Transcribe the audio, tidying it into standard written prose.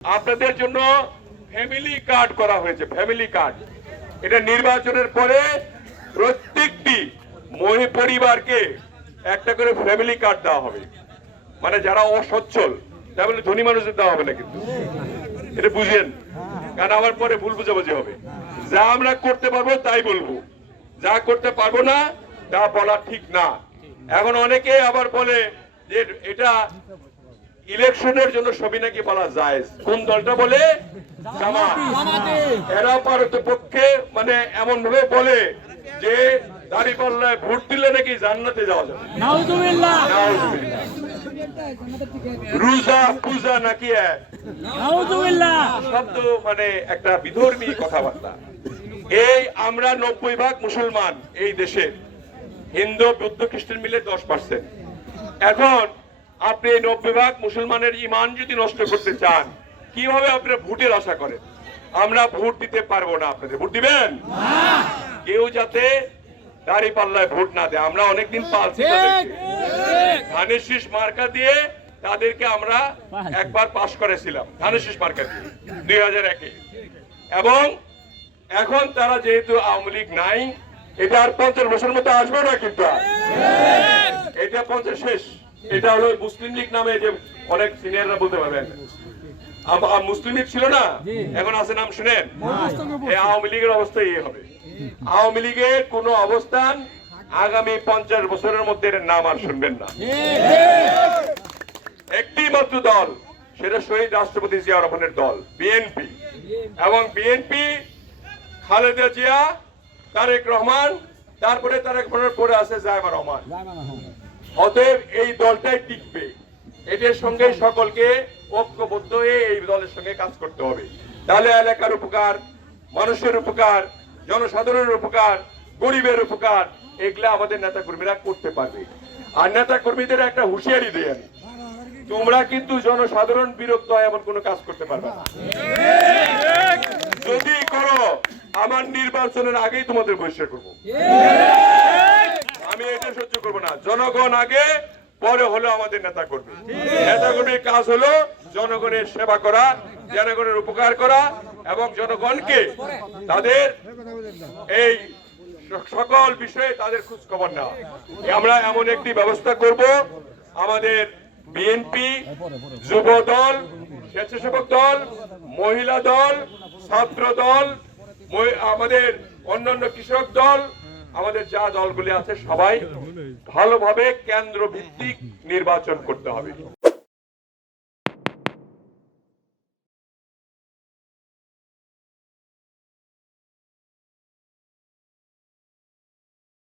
আপনাদের জন্য family card করা হয়েছে। ফ্যামিলি কার্ড এটা নির্বাচনের পরে প্রত্যেকটি পরিবারকে একটা করে ফ্যামিলি কার্ড দেওয়া হবে। মানে যারা অসচ্ছল তাহলে ধনী মানুষদের দেওয়া হবে না, কিন্তু এটা বুঝেন, কারণ আমার পরে ভুল বুঝাবুঝি হবে। যা আমরা করতে পারবো তাই বলবো, যা করতে পারবো না তা বলা ঠিক না। এখন অনেকে আবার বলে যে এটা ইলেকশনের জন্য সবই নাকি বলা যায়। কোন দলটা বলে? জামাত। এরা পারতপক্ষে মানে এমন ভাবে বলে যে দাঁড়িপাল্লায় ভোট দিলে নাকি জান্নাতে যাওয়া যাবে। নাউজুবিল্লাহ। নাউজুবিল্লাহ। রোজা পূজা নাকি নাউজুবিল্লাহ শব্দ মানে একটা বিধর্মী কথাবার্তা। এই আমরা 90% মুসলমান এই দেশে, হিন্দু বৌদ্ধ খ্রিস্টান মিলে 10%। এখন আপনি 90% মুসলমানের ইমান যদি নষ্ট করতে চান, কিভাবে আপনারা ভোটের আশা করেন? আমরা ভোট দিতে পারবো না। আপনাদের ভোট দিবেন? কেউ যাতে দাঁড়িপাল্লায় ভোট না দেয়। আমরা অনেকদিন পালছি ধানের শীষ মার্কা দিয়ে, তাদেরকে আমরা একবার পাশ করেছিলাম ধানের শীষ মার্কা দিয়ে 2001-এ। এবং এখন তারা যেহেতু আওয়ামী লীগ নাই, এটা আর 50 বছরের মতো আসবে না, কিন্তু এটা 50 শেষ। এটা হলো মুসলিম লীগ নামে, যে অনেক সিনিয়ররা বলতে পারবেন মুসলিম লীগ ছিল না, এখন আছে, নাম শুনেন? এই আওয়ামী লীগের অবস্থা এই হবে। আওয়ামী লীগের কোন অবস্থান আগামী 50 বছরের মধ্যে নাম আর শুনবেন না। একটি মাত্র দল, সেটা শহীদ রাষ্ট্রপতি জিয়া রহমানের দল বিএনপি। এবং বিএনপি খালেদা জিয়া, তারেক রহমান, তারপরে তারেক রহমানের পরে আছে জায়মা রহমান। অতএব এই দলটাই টিকবে। এদের সঙ্গে সকলকে ঐক্যবদ্ধ হয়ে এই দলের সঙ্গে কাজ করতে হবে। তাহলে এলাকার উপকার, মানুষের উপকার, জনসাধারণের উপকার, গরিবের উপকার, এগুলা আমাদের নেতা কর্মীরা করতে পারবে। আর নেতা কর্মীদের একটা হুঁশিয়ারি দেন, তোমরা কিন্তু জনসাধারণ বিরক্ত হয় এমন কোনো কাজ করতে পারবে না। যদি করো, আমার নির্বাচনের আগেই তোমাদের বহিষ্কার করবো। আমি এটা সহ্য করবো না। জনগণ আগে, পরে হলো আমাদের নেতা কর্মী। নেতা কর্মীর কাজ হলো জনগণের সেবা করা, জনগণের উপকার করা এবং জনগণকে তাদের এই সকল বিষয়ে তাদের খোঁজ খবর নেওয়া। আমরা এমন একটি ব্যবস্থা করব, আমাদের বিএনপি, যুব দল, স্বেচ্ছাসেবক দল, মহিলা দল, ছাত্র দল, আমাদের অন্যান্য কৃষক দল, আমাদের যা দলগুলি আছে সবাই ভালোভাবে কেন্দ্র ভিত্তিক নির্বাচন করতে হবে।